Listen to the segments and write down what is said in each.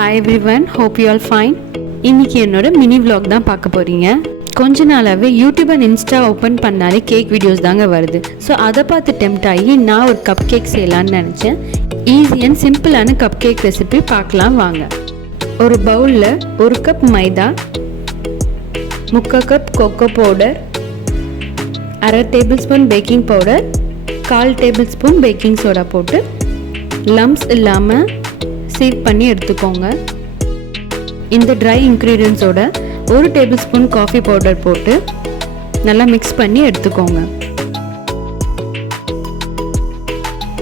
Hi everyone, hope you all fine. இன்னைக்கு என்னோட mini vlog தான் பார்க்க போறீங்க. கொஞ்ச நாளாவே யூடியூப் அண்ட் இன்ஸ்டா ஓப்பன் பண்ணாலே கேக் வீடியோஸ் தாங்க வருது. ஸோ அதை பார்த்து டெம்ப்ட் ஆகி நான் ஒரு கப் கேக் செய்யலான்னு நினச்சேன். ஈஸி அண்ட் சிம்பிளான கப் கேக் ரெசிபி பார்க்கலாம் வாங்க. ஒரு பவுலில் 1 கப் மைதா, 3/4 cup cocoa powder, 1/2 tablespoon baking powder, 1/4 tablespoon baking soda போட்டு லம்ப்ஸ் இல்லாமல் சீவ் பண்ணி எடுத்துக்கோங்க. இந்த ட்ரை இன்க்ரீடியன்ஸோட 1 டேபிள் ஸ்பூன் காஃபி பவுடர் போட்டு நல்லா மிக்ஸ் பண்ணி எடுத்துக்கோங்க.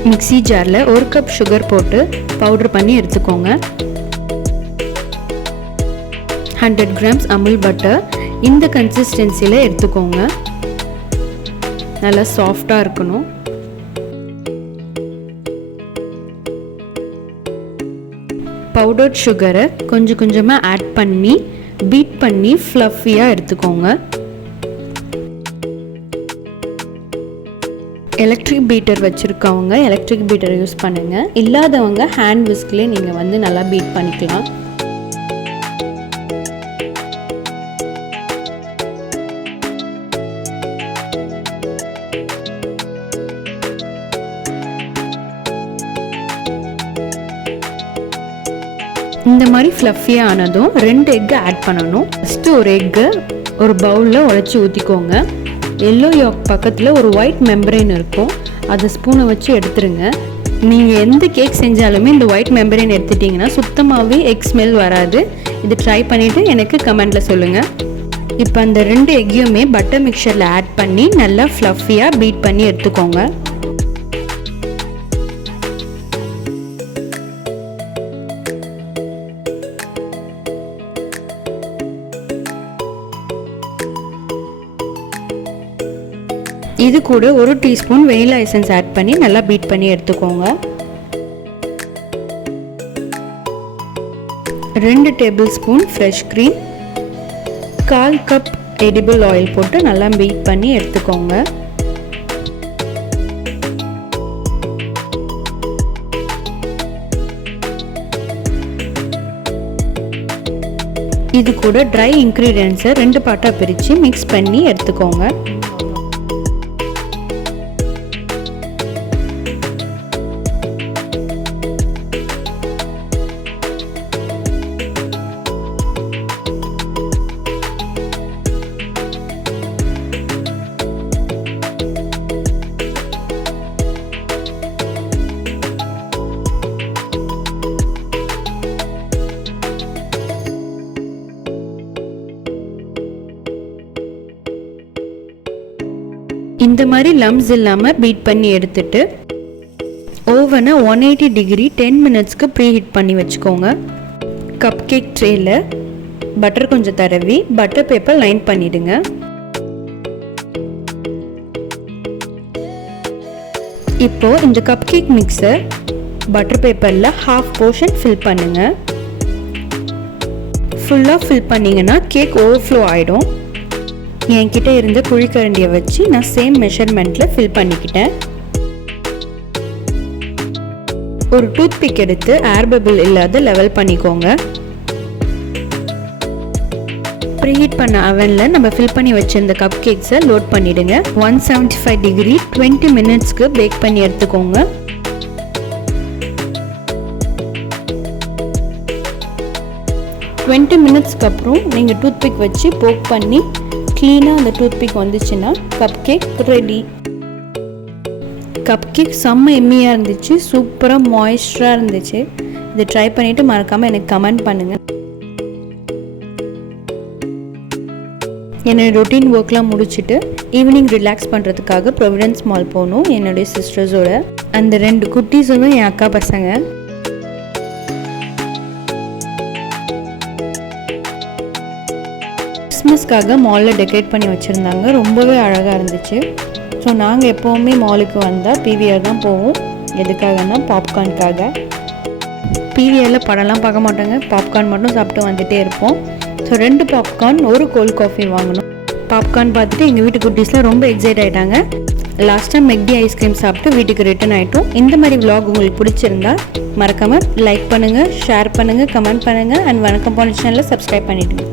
மிக்ஸி ஜாரில் 1 கப் சுகர் போட்டு பவுடர் பண்ணி எடுத்துக்கோங்க. 100 கிராம்ஸ் அமுல் பட்டர் இந்த கன்சிஸ்டன்சியில் எடுத்துக்கோங்க. நல்லா சாஃப்டாக இருக்கணும். பவுடர்ட் சுகரை கொஞ்சம் கொஞ்சமாக ஆட் பண்ணி பீட் பண்ணி ஃப்ளஃபியாக எடுத்துக்கோங்க. எலக்ட்ரிக் பீட்டர் வச்சுருக்கவங்க எலக்ட்ரிக் பீட்டர் யூஸ் பண்ணுங்கள். இல்லாதவங்க ஹேண்ட் விஸ்க்லேயே நீங்கள் நல்லா பீட் பண்ணிக்கலாம். இந்த மாதிரி ஃப்ளஃபியாக ஆனதும் 2 எக்கு ஆட் பண்ணணும். ஃபஸ்ட்டு ஒரு எக்கு ஒரு பவுலில் உடைச்சி ஊற்றிக்கோங்க. எல்லோ யோக் பக்கத்தில் ஒரு ஒயிட் மெம்பரைன் இருக்கும், அதை ஸ்பூனை வச்சு எடுத்துருங்க. நீங்கள் எந்த கேக் செஞ்சாலுமே இந்த ஒயிட் மெம்பரைன் எடுத்துட்டிங்கன்னா சுத்தமாகவே எக் ஸ்மெல் வராது. இது ட்ரை பண்ணிவிட்டு எனக்கு கமெண்டில் சொல்லுங்கள். இப்போ அந்த 2 எக்கையுமே பட்டர் மிக்சரில் ஆட் பண்ணி நல்லா ஃப்ளஃபியாக பீட் பண்ணி எடுத்துக்கோங்க. இது கூட 1 டீஸ்பூன் வெனிலா எசன்ஸ் ஆட் பண்ணி நல்லா பீட் பண்ணி எடுத்துக்கோங்க. 2 table spoon fresh cream, 1/4 cup edible oil போட்டு நல்லா பீட் பண்ணி எடுத்துக்கோங்க. இது கூட ட்ரை இன்க்ரீடியன்ஸை 2 பார்ட்டாக பிரித்து மிக்ஸ் பண்ணி எடுத்துக்கோங்க. இந்த மாதிரி லம்ப்ஸ் இல்லாமல் பீட் பண்ணி எடுத்துட்டு ஓவனை 180 டிகிரி 10 மினிட்ஸ்க்கு ப்ரீ ஹீட் பண்ணி வச்சுக்கோங்க. கப் கேக் ட்ரேயில் பட்டர் கொஞ்சம் தடவி பட்டர் பேப்பர் லைன் பண்ணிடுங்க. இப்போ இந்த கப் கேக் மிக்ஸை பட்டர் பேப்பரில் ஹாஃப் போர்ஷன் ஃபில் பண்ணுங்க. ஃபுல்லாக ஃபில் பண்ணிங்கன்னா கேக் ஓவர்ஃப்ளோ ஆகிடும். என்கிட்ட இருந்த குழிக்கரண்டியை வச்சு நான் சேம் மெஷர்மெண்ட்டில் ஃபில் பண்ணிக்கிட்டேன். ஒரு டூத் பிக் எடுத்து ஏர் பபிள் இல்லாத லெவல் பண்ணிக்கோங்க. ப்ரீஹீட் பண்ண அவனில் நம்ம ஃபில் பண்ணி வச்சிருந்த கப் கேக்ஸை லோட் பண்ணிவிடுங்க. 175 டிகிரி 20 மினிட்ஸ்க்கு பேக் பண்ணி எடுத்துக்கோங்க. மினிட்ஸ்க்கு அப்புறம் நீங்கள் டூத் பிக் வச்சு போக் பண்ணி க்ளீனாக அந்த டூத் பிக் வந்துச்சுன்னா cup cake ready. Cup cake செம்ம எம்மியாக இருந்துச்சு, சூப்பராக மாய்ஸ்டராக இருந்துச்சு. இதை ட்ரை பண்ணிவிட்டு மறக்காமல் எனக்கு கமெண்ட் பண்ணுங்கள். என்னோடய ரொட்டீன் ஒர்க்லாம் முடிச்சுட்டு ஈவினிங் ரிலாக்ஸ் பண்ணுறதுக்காக ப்ரொவிடன்ஸ் மால் போகணும் என்னுடைய சிஸ்டர்ஸோட. அந்த 2 குட்டீஸும் என் அக்கா பசங்க. கிறிஸ்மஸ்க்காக மாலில் டெக்கரேட் பண்ணி வச்சுருந்தாங்க, ரொம்பவே அழகாக இருந்துச்சு. ஸோ நாங்கள் எப்போவுமே மாலுக்கு வந்தால் பிவிஆர் தான் போவோம். எதுக்காகனா பாப்கார்னுக்காக. பிவிஆரில் படம்லாம் பார்க்க மாட்டாங்க, பாப்கார்ன் மட்டும் சாப்பிட்டு வந்துகிட்டே இருப்போம். ஸோ 2 பாப்கார்ன் 1 கோல்ட் காஃபி வாங்கணும். பாப்கார்ன் பார்த்துட்டு எங்கள் வீட்டு குட்டீஸ்லாம் ரொம்ப எக்ஸைட் ஆகிட்டாங்க. லாஸ்ட்டாக மெக்டி ஐஸ்கிரீம் சாப்பிட்டு வீட்டுக்கு ரிட்டர்ன் ஆகிட்டோம். இந்த மாதிரி vlog உங்களுக்கு பிடிச்சிருந்தா மறக்காமல் லைக் பண்ணுங்கள், ஷேர் பண்ணுங்கள், கமெண்ட் பண்ணுங்கள் அண்ட் வணக்கம் போன சேனலை சப்ஸ்கிரைப் பண்ணிவிடுங்க.